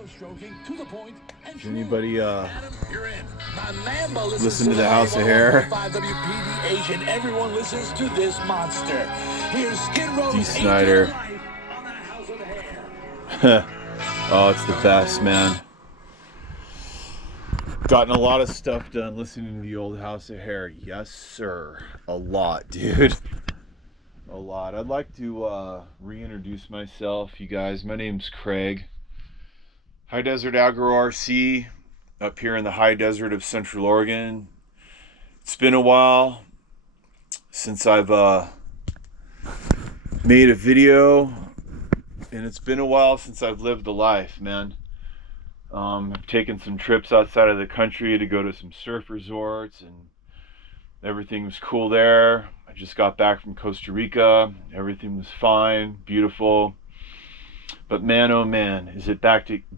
Does anybody listen to the House of Hair? WPDH, and everyone listens to this monster. Here's Skid Row's D. Snyder. Oh, it's the best, man. Gotten a lot of stuff done listening to the old House of Hair. Yes, sir. A lot, dude. A lot. I'd like to reintroduce myself, you guys. My name's Craig. High Desert Agro RC up here in the high desert of Central Oregon. It's been a while since I've made a video, and it's been a while since I've lived a life, man. I've taken some trips outside of the country to go to some surf resorts, and everything was cool there. I just got back from Costa Rica. Everything was fine, beautiful. But man, oh man, is it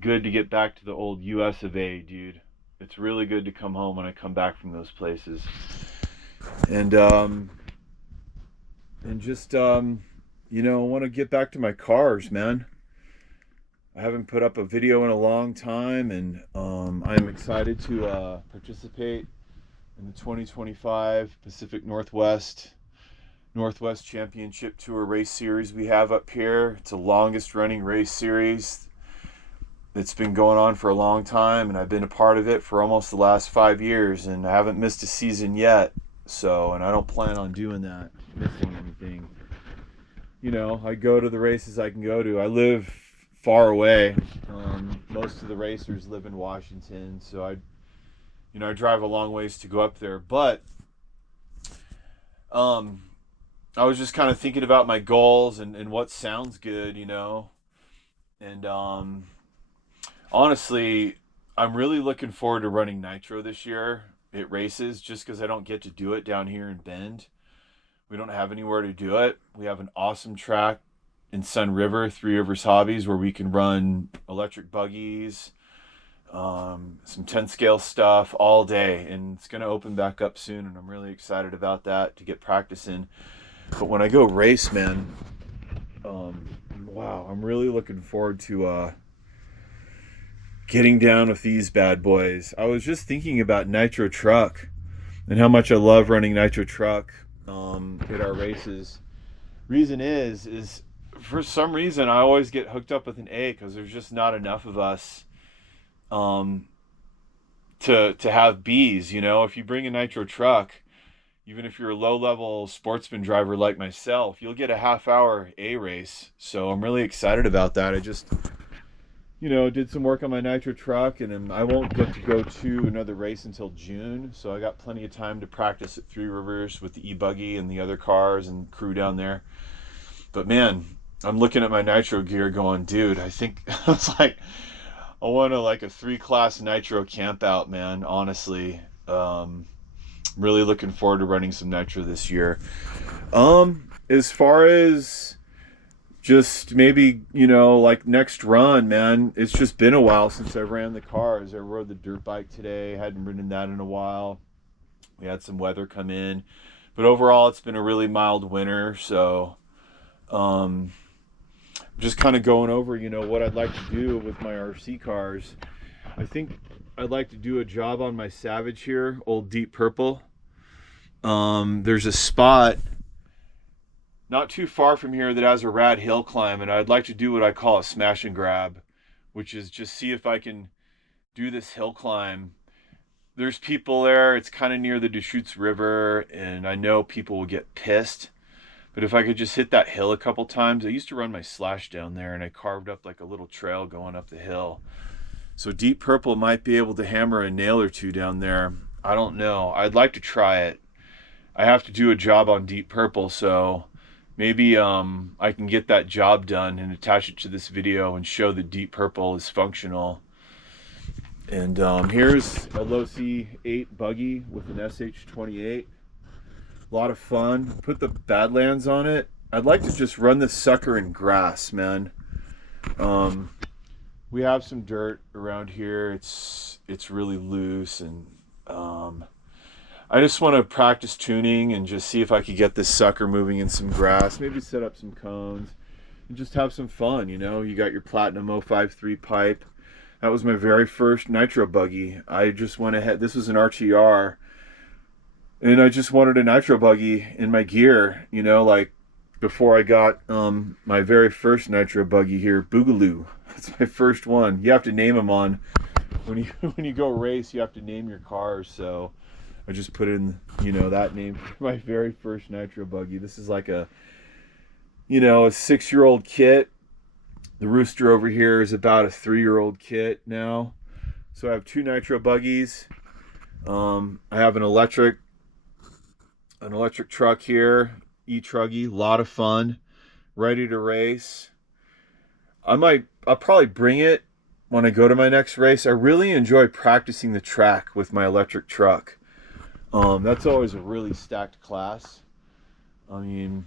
good to get back to the old US of A, dude. It's really good to come home when I come back from those places. And just, you know, I want to get back to my cars, man. I haven't put up a video in a long time, and I'm excited to participate in the 2025 Pacific Northwest Championship Tour race series we have up here. It's the longest running race series. It's been going on for a long time, and I've been a part of it for almost the last 5 years, and I haven't missed a season yet. So, and I don't plan on doing that, missing anything. You know, I go to the races I can go to. I live far away. Most of the racers live in Washington, so I drive a long ways to go up there. But I was just kind of thinking about my goals and what sounds good, you know. And honestly, I'm really looking forward to running Nitro this year at races, just because I don't get to do it down here in Bend. We don't have anywhere to do it. We have an awesome track in Sun River, Three Rivers Hobbies, where we can run electric buggies, some 10 scale stuff all day, and it's going to open back up soon, and I'm really excited about that to get practice in. But when I go race, man, wow, I'm really looking forward to getting down with these bad boys. I was just thinking about Nitro Truck and how much I love running Nitro Truck at our races. Reason is for some reason I always get hooked up with an A, because there's just not enough of us to have B's. You know, if you bring a Nitro Truck, even if you're a low-level sportsman driver like myself, you'll get a half-hour A race. So I'm really excited about that. I just, you know, did some work on my Nitro Truck, and I won't get to go to another race until June. So I got plenty of time to practice at Three Rivers with the e-buggy and the other cars and crew down there. But man, I'm looking at my Nitro gear going, dude, I think I was like, I want a 3-class Nitro camp out, man, honestly. Really looking forward to running some Nitro this year. As far as just maybe, you know, like next run, man, it's just been a while since I ran the cars. I rode the dirt bike today. Hadn't ridden that in a while. We had some weather come in, but overall it's been a really mild winter. So just kind of going over, you know, what I'd like to do with my RC cars. I think I'd like to do a job on my Savage here, old Deep Purple. There's a spot not too far from here that has a rad hill climb, and I'd like to do what I call a smash and grab, which is just see if I can do this hill climb. There's people there. It's kind of near the Deschutes River, and I know people will get pissed. But if I could just hit that hill a couple times, I used to run my Slash down there, and I carved up like a little trail going up the hill. So Deep Purple might be able to hammer a nail or two down there. I don't know. I'd like to try it. I have to do a job on Deep Purple, so maybe I can get that job done and attach it to this video and show that Deep Purple is functional. And here's a Low C8 buggy with an SH28. A lot of fun. Put the Badlands on it. I'd like to just run this sucker in grass, man. We have some dirt around here. It's really loose, and I just want to practice tuning and just see if I could get this sucker moving in some grass. Maybe set up some cones and just have some fun, you know. You got your Platinum 053 pipe. That was my very first nitro buggy. I just went ahead. This was an RTR, and I just wanted a nitro buggy in my gear. You know, like before I got my very first nitro buggy here, Boogaloo. That's my first one. You have to name them on when you when you go race. You have to name your cars. So I just put in, you know, that name for my very first nitro buggy. This is like a, you know, a 6-year-old kit. The Rooster over here is about a 3-year-old kit now. So I have 2 nitro buggies. I have an electric truck here, E-Truggy, a lot of fun, ready to race. I'll probably bring it when I go to my next race. I really enjoy practicing the track with my electric truck. That's always a really stacked class. I mean,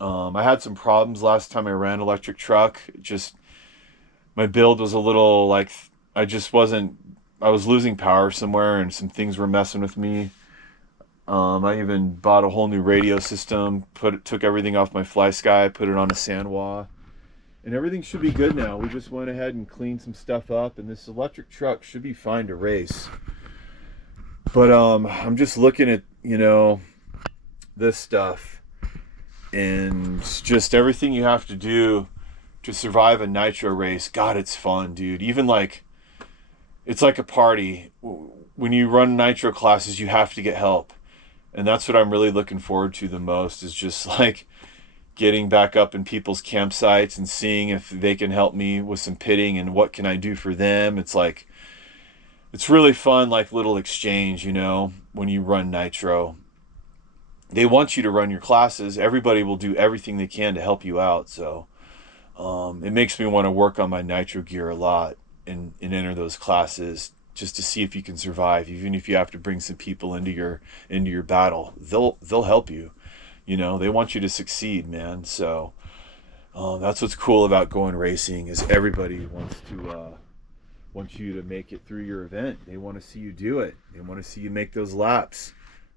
I had some problems last time I ran electric truck. Just my build was a little like, I was losing power somewhere and some things were messing with me. I even bought a whole new radio system, took everything off my FlySky, put it on a Sanwa, and everything should be good now. We just went ahead and cleaned some stuff up, and this electric truck should be fine to race. But I'm just looking at, you know, this stuff, and just everything you have to do to survive a nitro race. God, it's fun, dude. Even like, it's like a party. When you run nitro classes, you have to get help. And that's what I'm really looking forward to the most, is just like getting back up in people's campsites and seeing if they can help me with some pitting and what can I do for them. It's like, it's really fun, like little exchange, you know, when you run nitro. They want you to run your classes. Everybody will do everything they can to help you out. So it makes me want to work on my nitro gear a lot and enter those classes just to see if you can survive. Even if you have to bring some people into your battle, they'll help you. You know, they want you to succeed, man. So that's what's cool about going racing, is everybody wants you to make it through your event. They want to see you do it. They want to see you make those laps.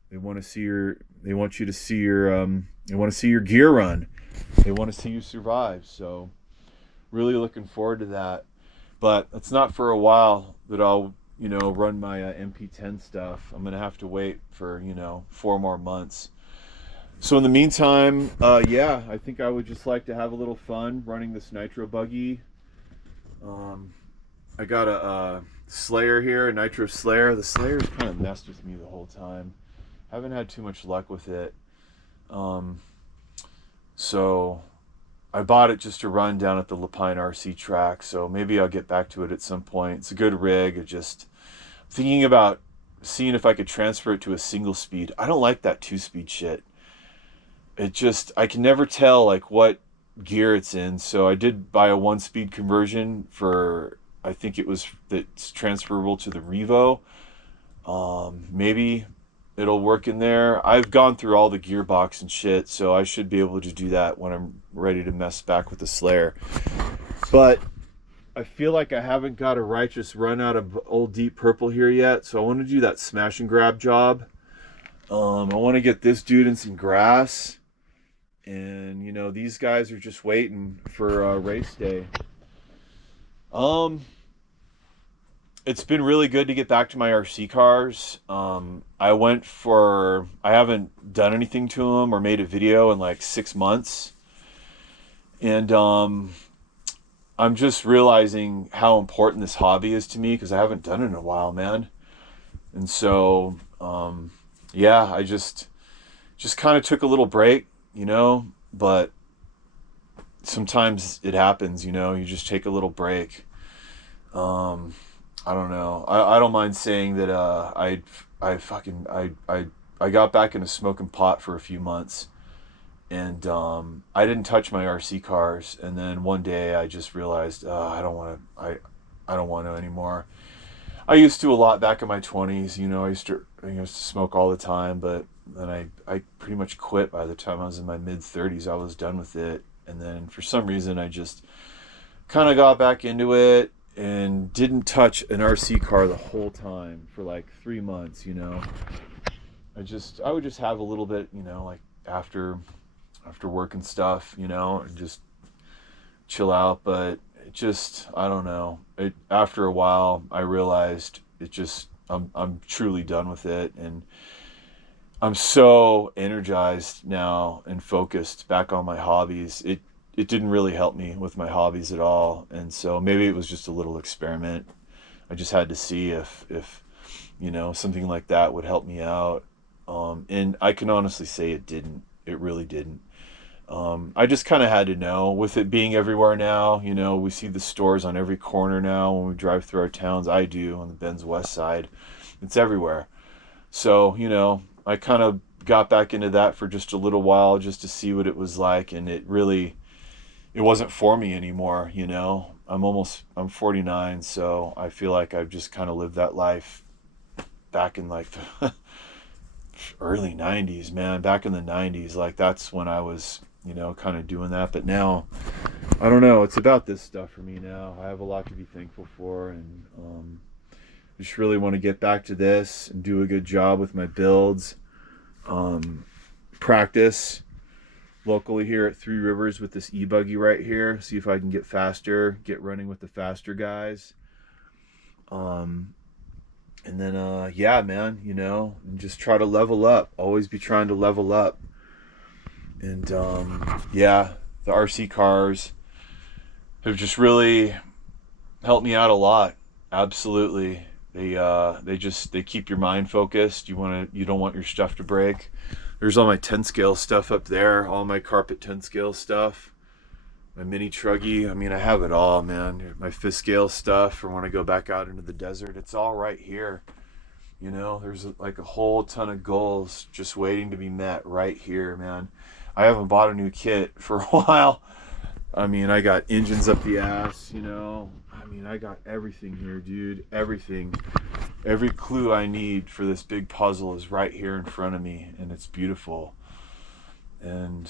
They want you to see your gear run. They want to see you survive. So really looking forward to that. But it's not for a while that I'll, you know, run my MP10 stuff. I'm going to have to wait for, you know, 4 more months. So in the meantime, yeah, I think I would just like to have a little fun running this nitro buggy. I got a Slayer here, a Nitro Slayer. The Slayer's kind of messed with me the whole time. Haven't had too much luck with it. So I bought it just to run down at the Lapine RC track. So maybe I'll get back to it at some point. It's a good rig. Just thinking about seeing if I could transfer it to a single speed. I don't like that 2-speed shit. I can never tell like what gear it's in. So I did buy a 1-speed conversion for, I think that's transferable to the Revo. Maybe it'll work in there. I've gone through all the gearbox and shit, so I should be able to do that when I'm ready to mess back with the Slayer. But I feel like I haven't got a righteous run out of Old Deep Purple here yet, so I want to do that smash and grab job. I want to get this dude in some grass. And, you know, these guys are just waiting for race day. It's been really good to get back to my RC cars. I haven't done anything to them or made a video in like 6 months. And I'm just realizing how important this hobby is to me, because I haven't done it in a while, man. And so, yeah, I just kind of took a little break, you know, but sometimes it happens, you know, you just take a little break. I don't know. I don't mind saying that I got back into smoking pot for a few months, and I didn't touch my RC cars. And then one day I just realized I don't want to anymore. I used to a lot back in my 20s. You know, I used to smoke all the time, but then I pretty much quit by the time I was in my mid 30s. I was done with it, and then for some reason I just kind of got back into it and didn't touch an RC car the whole time for like 3 months, you know. I would just have a little bit, you know, like after work and stuff, you know, and just chill out. But it just, I don't know. It, after a while, I realized it just, I'm truly done with it. And I'm so energized now and focused back on my hobbies. It didn't really help me with my hobbies at all. And so maybe it was just a little experiment. I just had to see if something like that would help me out. And I can honestly say it didn't. It really didn't. I just kind of had to know, with it being everywhere now. We see the stores on every corner now when we drive through our towns. I do on the Ben's West side. It's everywhere. So, I kind of got back into that for just a little while just to see what it was like. And it wasn't for me anymore. I'm 49. So I feel like I've just kind of lived that life back in like the early 90s, man. Back in the 90s, like that's when I was, kind of doing that. But now, I don't know. It's about this stuff for me now. I have a lot to be thankful for, and just really want to get back to this and do a good job with my builds. Practice locally here at Three Rivers with this e-buggy right here. See if I can get faster, get running with the faster guys. And then, yeah, man, and just try to level up. Always be trying to level up. And, yeah, the RC cars have just really helped me out a lot. Absolutely. They keep your mind focused. You don't want your stuff to break. There's all my 10 scale stuff up there, all my carpet 10 scale stuff, my mini truggy. I mean, I have it all, man. My 5th scale stuff for when I go back out into the desert. It's all right here. There's like a whole ton of goals just waiting to be met right here, man. I haven't bought a new kit for a while. I mean, I got engines up the ass, I got everything here, dude. Everything. Every clue I need for this big puzzle is right here in front of me, and it's beautiful. And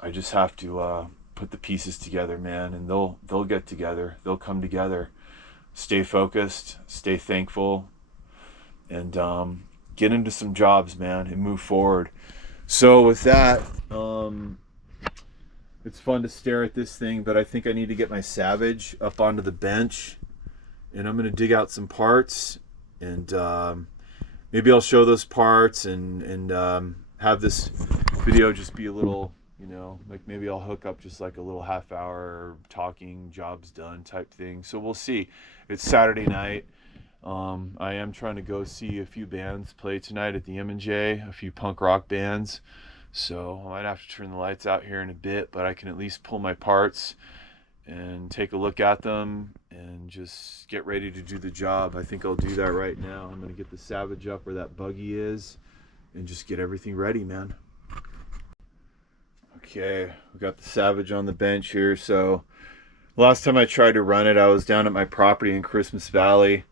I just have to put the pieces together, man, and they'll get together. They'll come together. Stay focused, stay thankful, and get into some jobs, man, and move forward. So with that, it's fun to stare at this thing, but I think I need to get my Savage up onto the bench, and I'm going to dig out some parts, and maybe I'll show those parts and have this video just be a little, like maybe I'll hook up just like a little half hour talking, jobs done type thing. So we'll see. It's Saturday night. I am trying to go see a few bands play tonight at the M&J, a few punk rock bands. So I might have to turn the lights out here in a bit, but I can at least pull my parts and take a look at them and just get ready to do the job. I think I'll do that right now. I'm going to get the Savage up where that buggy is and just get everything ready, man. Okay, we got the Savage on the bench here. So last time I tried to run it, I was down at my property in Christmas Valley,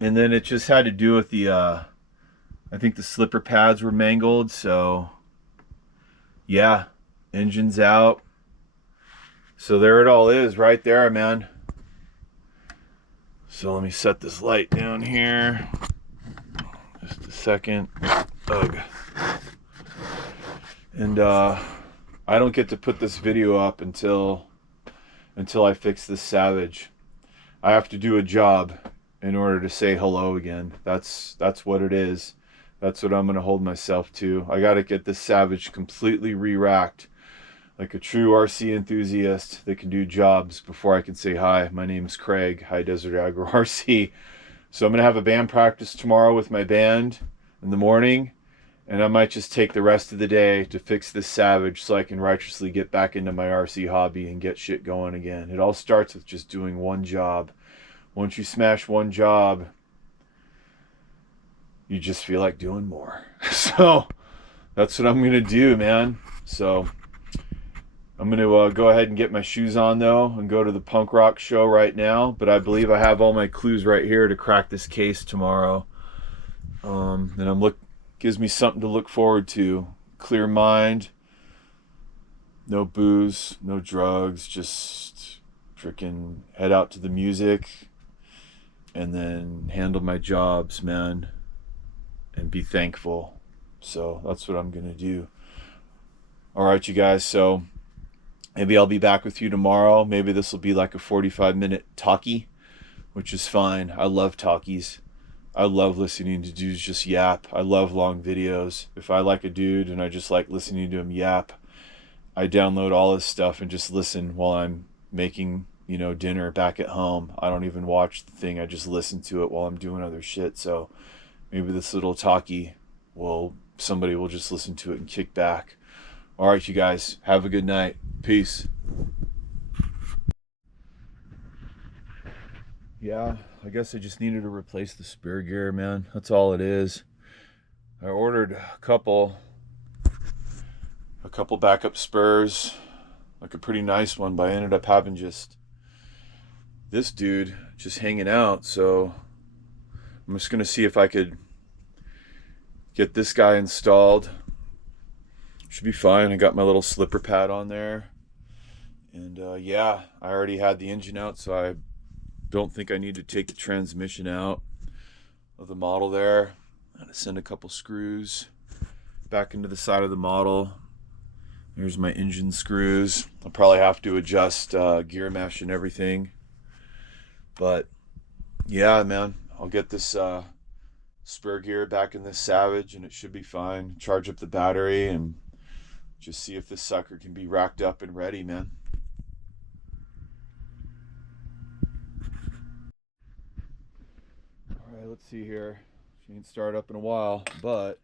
and then it just had to do with the I think the slipper pads were mangled. So yeah, engine's out. So there it all is right there, man. So let me set this light down here. Just a second. Ugh. And I don't get to put this video up until I fix this Savage. I have to do a job in order to say hello again. That's what it is. That's what I'm going to hold myself to. I got to get this Savage completely re-racked like a true RC enthusiast that can do jobs before I can say hi. My name's Craig, High Desert Agro RC. So I'm going to have a band practice tomorrow with my band in the morning, and I might just take the rest of the day to fix this Savage so I can righteously get back into my RC hobby and get shit going again. It all starts with just doing one job. Once you smash one job, you just feel like doing more. So that's what I'm going to do, man. So I'm going to go ahead and get my shoes on, though, and go to the punk rock show right now. But I believe I have all my clues right here to crack this case tomorrow. And gives me something to look forward to. Clear mind, no booze, no drugs, just freaking head out to the music and then handle my jobs, man, and be thankful. So that's what I'm going to do. All right, you guys. So Maybe I'll be back with you tomorrow. Maybe this will be like a 45-minute talkie, which is fine. I love talkies. I love listening to dudes just yap. I love long videos. If I like a dude and I just like listening to him yap, I download all his stuff and just listen while I'm making, dinner back at home. I don't even watch the thing. I just listen to it while I'm doing other shit. So maybe this little talkie somebody will just listen to it and kick back. All right, you guys, have a good night. Peace. Yeah, I guess I just needed to replace the spare gear, man. That's all it is. I ordered a couple backup spurs, like a pretty nice one, but I ended up having just this dude just hanging out. So I'm just gonna see if I could get this guy installed. Should be fine. I got my little slipper pad on there, and yeah, I already had the engine out, so I don't think I need to take the transmission out of the model there. I'm gonna send a couple screws back into the side of the model. Here's my engine screws. I'll probably have to adjust gear mesh and everything, but yeah, man, I'll get this spur gear back in this Savage and it should be fine. Charge up the battery and just see if this sucker can be racked up and ready, man. All right, let's see here. She ain't started up in a while, but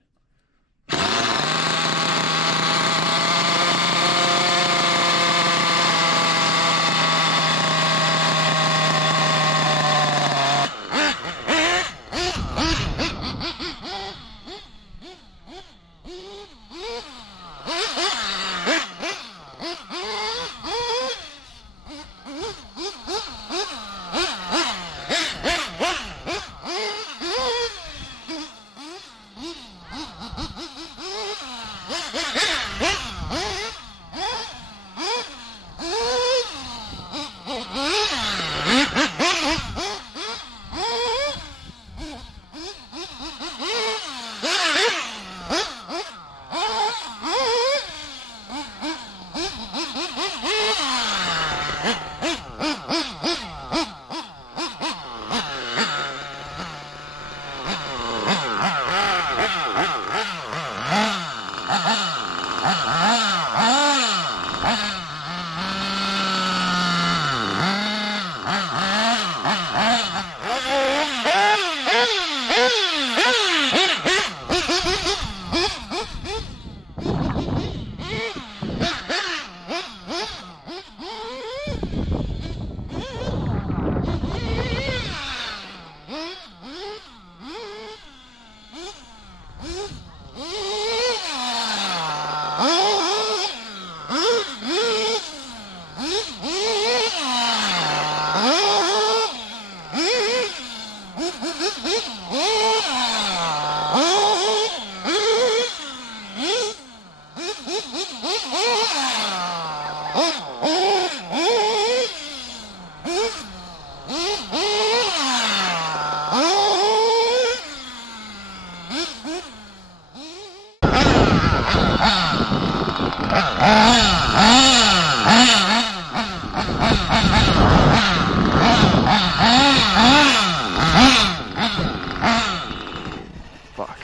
fuck.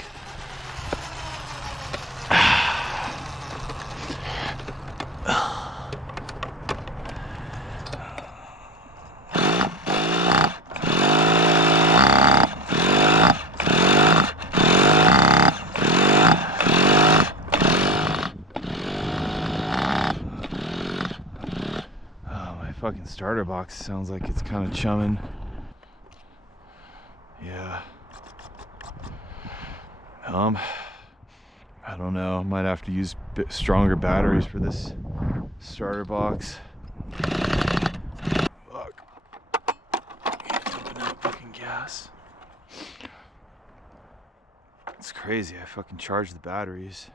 Fucking starter box sounds like it's kind of chumming. Yeah. I don't know. Might have to use a bit stronger batteries for this starter box. Fuck. Can't open that fucking gas. It's crazy. I fucking charged the batteries.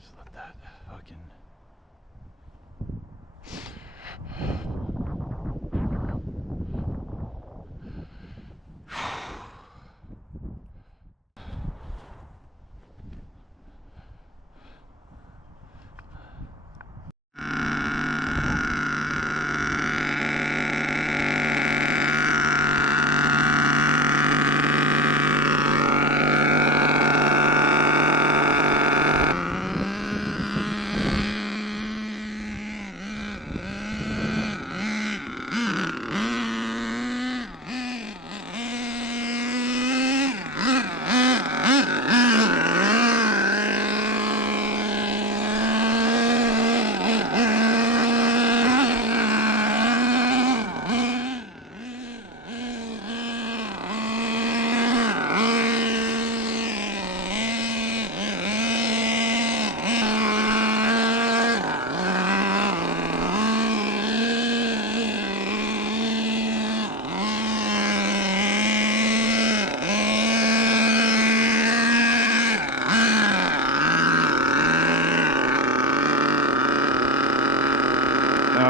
Just let that fucking.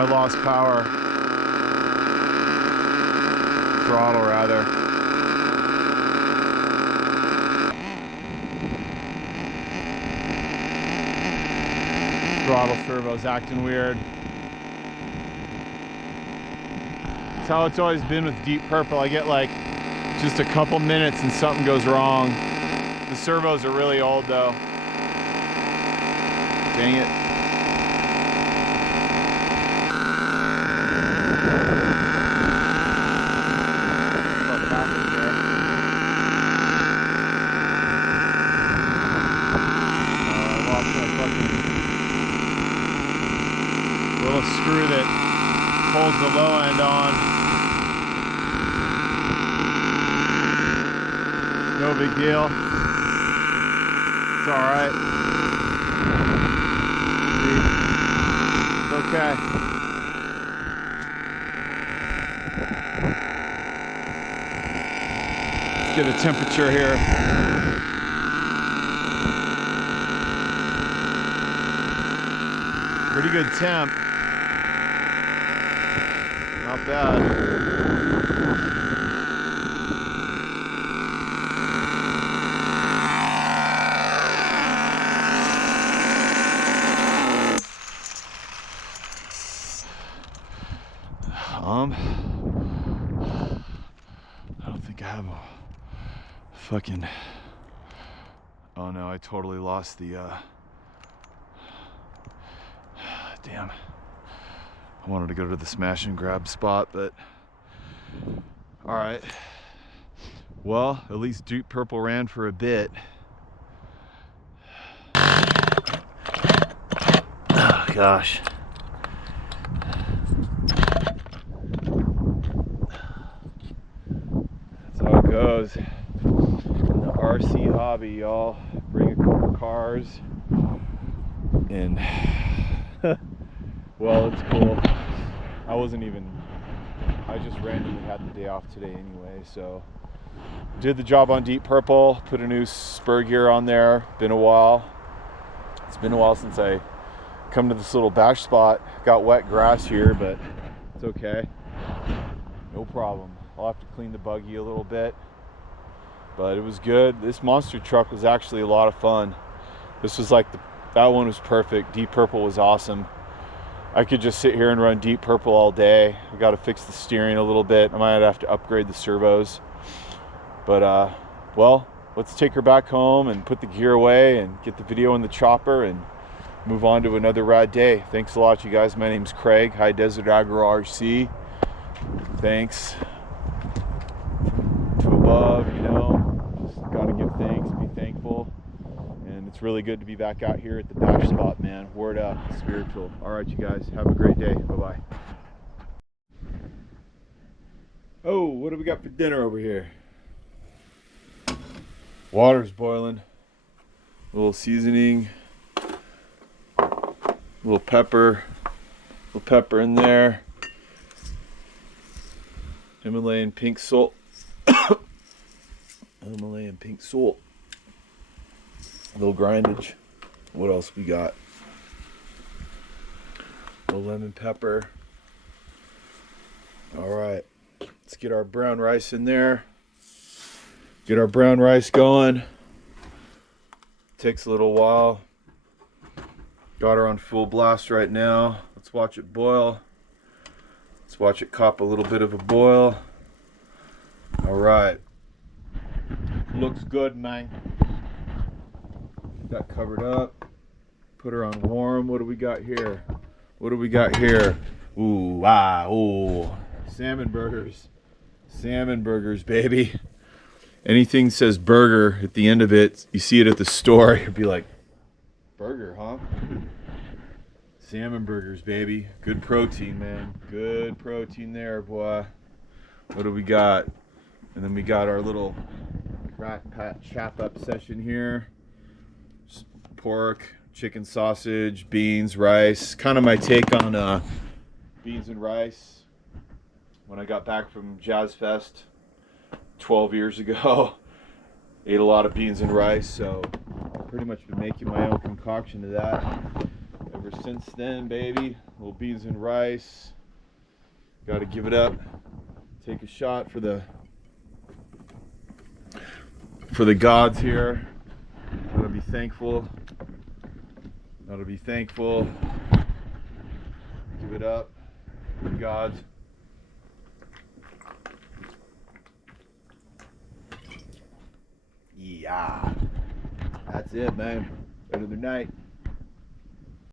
I lost power. Throttle, rather. Throttle servo's acting weird. That's how it's always been with Deep Purple. I get like just a couple minutes and something goes wrong. The servos are really old though. Dang it. Little screw that holds the low end on. No big deal. It's alright. It's okay. Let's get a temperature here. Pretty good temp. Not bad. I don't think I have a fucking... Oh no, I totally lost the damn. I wanted to go to the smash and grab spot, but all right. Well, at least Deep Purple ran for a bit. Oh gosh. That's how it goes in the RC hobby, y'all. Bring a couple cars and well, it's cool. I just randomly had the day off today anyway, so did the job on Deep Purple, put a new spur gear on there. Been a while. It's been a while since I come to this little bash spot. Got wet grass here, but it's okay. No problem. I'll have to clean the buggy a little bit, but it was good. This monster truck was actually a lot of fun. This was like that one was perfect. Deep Purple was awesome. I could just sit here and run Deep Purple all day. I got to fix the steering a little bit. I might have to upgrade the servos. But well, let's take her back home and put the gear away and get the video in the chopper and move on to another rad day. Thanks a lot, you guys. My name's Craig, High Desert Agro RC. Thanks to above, you know, just got to give thanks, be thankful. And it's really good to be back out here at the bash spot, man. Word up, spiritual. All right, you guys, have a great day. Bye-bye. Oh, what do we got for dinner over here? Water's boiling. A little seasoning. A little pepper in there. Himalayan pink salt. Himalayan pink salt. A little grindage. What else we got? A little lemon pepper. All right, let's get our brown rice in there. Get our brown rice going. Takes a little while. Got her on full blast right now. Let's watch it boil. Let's watch it cop a little bit of a boil. All right. Looks good, man. Got covered up. Put her on warm. What do we got here? What do we got here? Ooh, ooh. Salmon burgers. Salmon burgers, baby. Anything says burger at the end of it, you see it at the store, you'd be like, burger, huh? Salmon burgers, baby. Good protein, man. Good protein there, boy. What do we got? And then we got our little rat pat chop up session here. Just pork, chicken sausage, beans, rice. Kind of my take on beans and rice. When I got back from Jazz Fest 12 years ago, ate a lot of beans and rice, so I've pretty much been making my own concoction of that ever since then, baby. Little beans and rice. Got to give it up. Take a shot for the gods here. Gotta be thankful. Gotta be thankful. Give it up for the gods. Yeah. That's it, man. Another night.